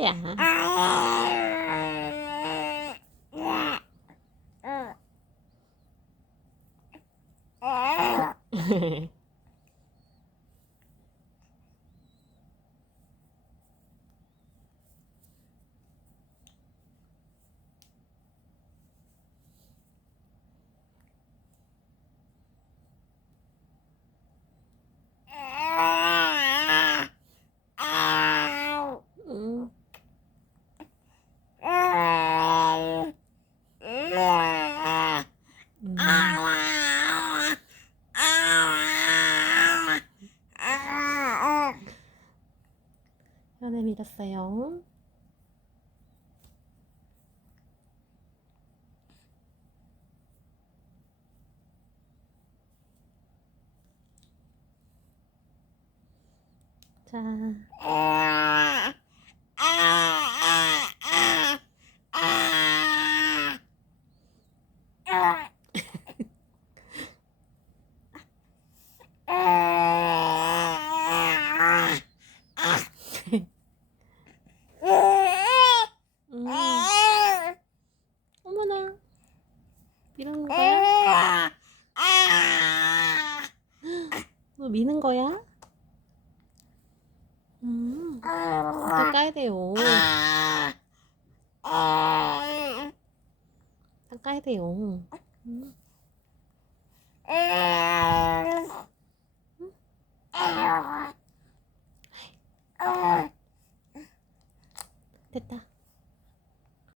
呀、啊。 혀를 밀었어요. 자, 음. 어머나, 이러는 거야? 너 미는 거야? 음, 닦아야 돼요. 닦아야 돼요. 음. 아 됐다.